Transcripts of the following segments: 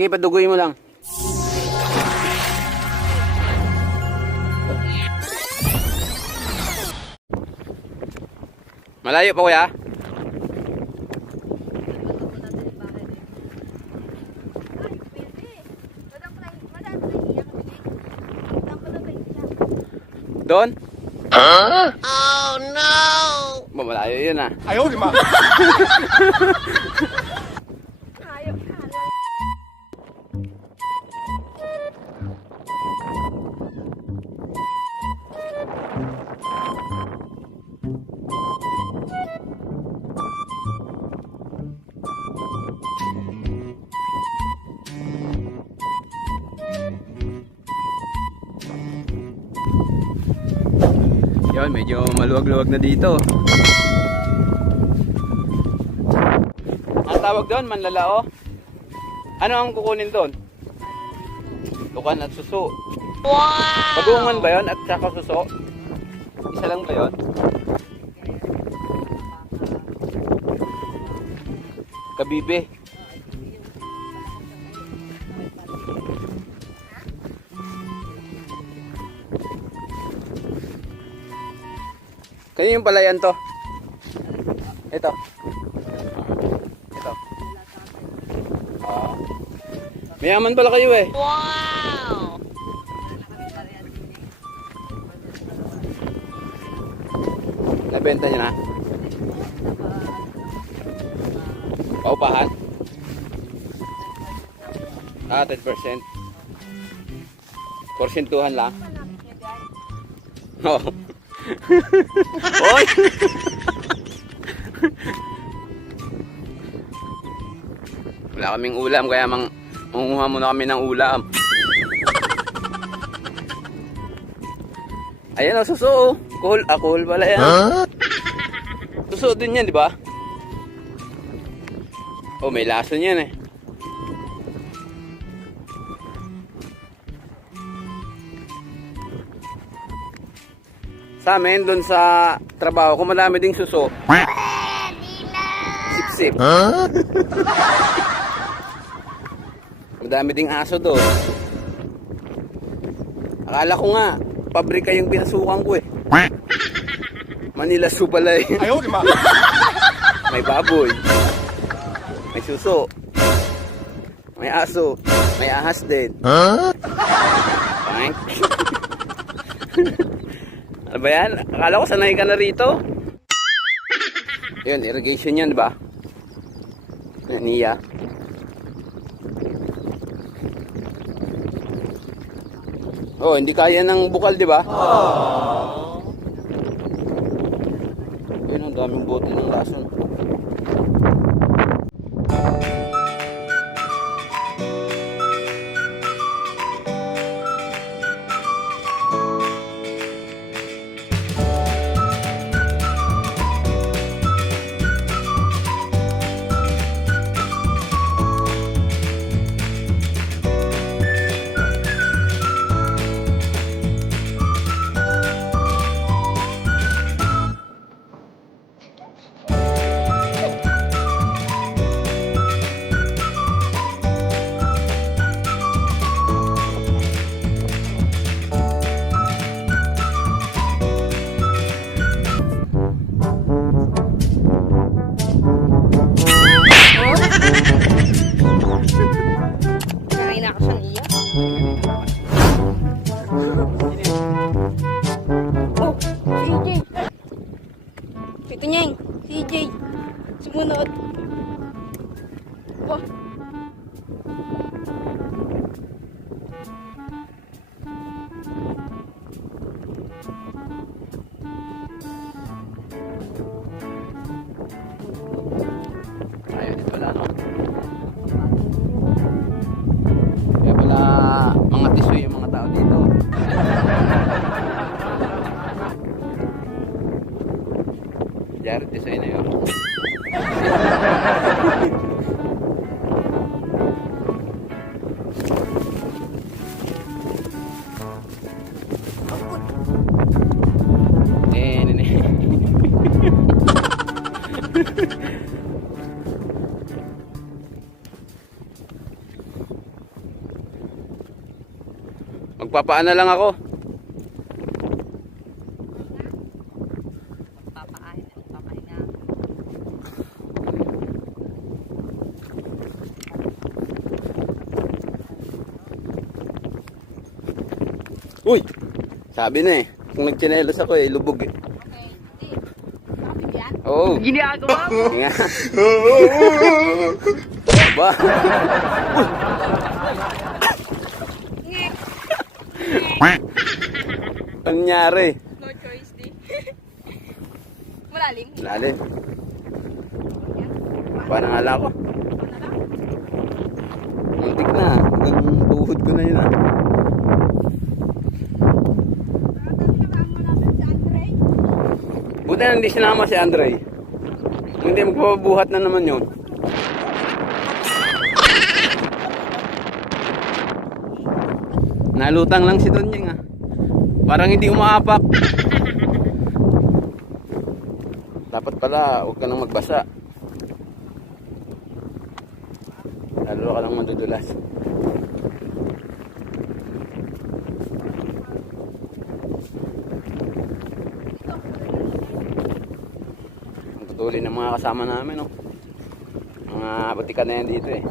Sige, paduguin mo lang. Malayo pa kuya? Doon? Huh? Oh no! Malayo yun ah. Ayaw, di ma. Yun, medyo maluwag-luwag na dito. Ang tawag doon, manlalao. Ano ang kukunin doon? Tukan at suso. Wow! Pagungan ba yun at saka suso? Isa lang ba yun? Kabibe. Kanino yung palayan to? Ito. Ito. Mayaman pala kayo eh. Wow! Nabenta niyo na? Paupahan? 10%. Porsentuhan lang. Oo. Oy! Wala kaming ulam kaya mangunguha muna kami ng ulam. Ayan o, suso. Cool. Cool pala yan. Huh? Suso din yan, di ba? Oh, may lason yan eh. Sa amin, doon sa trabaho ko, madami ding suso. Sip-sip. Huh? Madami ding aso doon. Akala ko nga, pabrika yung pinasukan ko eh. Manila Zoo pala eh. Ayaw, di ma. May baboy. May suso. May aso. May ahas din. Huh? Ano ba yan? Akala ko sanay ka na rito. Yun, irrigation yan, di ba? Niya. Oh, hindi kaya ng bukal, di ba? Yun, ang daming bote ng lason. Ito niya, CJ. Sumunod. Wah. Ayun, ito pala, no? Kaya pala, mga tisoy yung mga tao dito. Jared tisoy na yun. Magpapaana lang ako. Papahinga. Uy! Sabi na eh. Kung nagchinelos ako eh, lubog eh. Okay, hindi. Bakit yan? Oo. Ginagawa mo? Nga. Ba? Ano nangyari? No choice, di. Malalim. Lalim. Parang ala ko. Ano lang? Muntik na. Hanggang tuhod ko na yun ah. Buti na hindi sinama si Andre. Kung hindi magpapabuhat na naman yun. Nalutang lang si Donyeng ah. Parang hindi umaapak. Dapat pala, huwag ka nang magbasa. Lalo ka lang madudulas. Ang tutuloy ng mga kasama namin, no? Mga batikan na yan dito eh.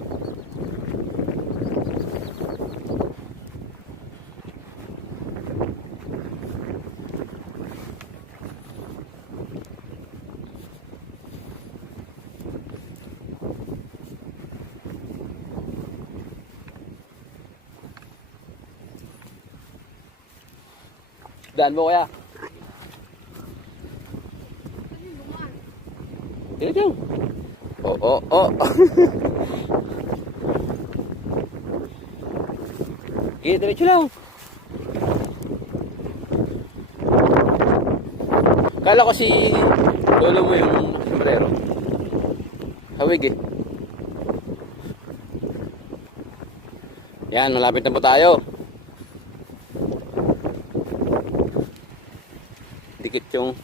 Daan mo kaya? Dito dyan. Oo. Okay, diretso lang. Kala ko si lolo mo yung sombrero. Hawig eh. Yan, malapit na po tayo. Dikit yung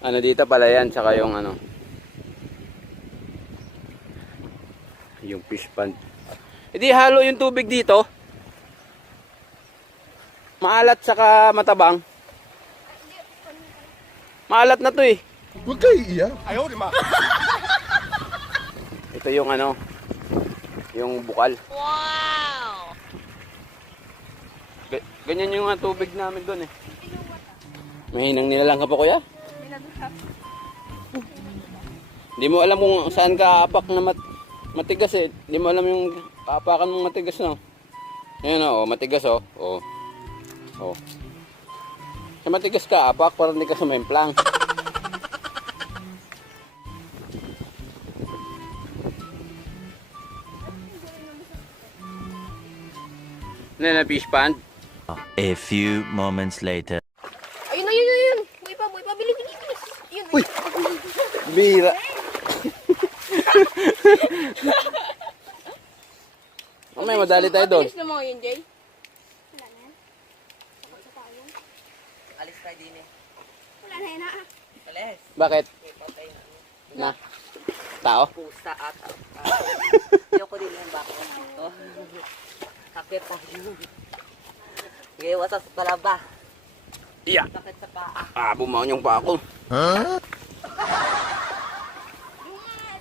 ano dito pala yan, tsaka yung ano yung fish pond. Hindi halo yung tubig dito. Maalat tsaka matabang. Maalat na to eh. Huwag kayo iiyak. Ayaw, di ma. Ito yung ano, yung bukal. Wow! Ganyan yung tubig namin doon eh. Mahinang nilalang ka pa kuya? Hindi mo alam kung saan ka apak na matigas eh. Hindi mo alam yung kaapakan mong matigas no. Ayan o, matigas o. Oh. Sa matigas ka apak, parang hindi ka sumemplang. Ano na fish pond? A few moments later. Ayun. Buhay pa. Bili. Yun. Uy! Bira! Mamaya madali tayo doon. Mabilis na mo yun, Jay. Alis tayo din eh. Wala na yun, Alis. Bakit? May patay Na? na. Tao? Pusa at ayoko din yung bako dito. Sakit tayo. Ngayon sa palaba. Iya! Sakit sa paa. Ah, bumanyong pa ako.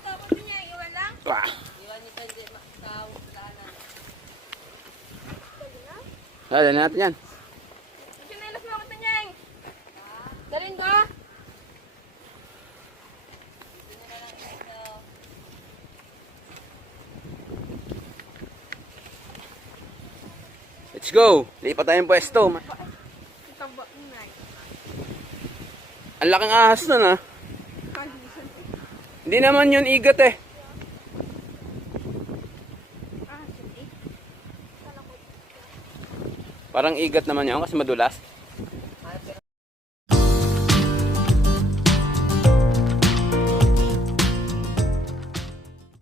Tapos niya, iwan lang. Ah. Iwan niyo pa hindi makakaw. Dali natin yan. Sinelas mo ako ito niya. Dalhin ko. Let's go! Lipat tayong pwesto. Taba mo na. Ang laking ahas na na. Hindi naman yun igat eh. Parang igat naman yun kasi madulas.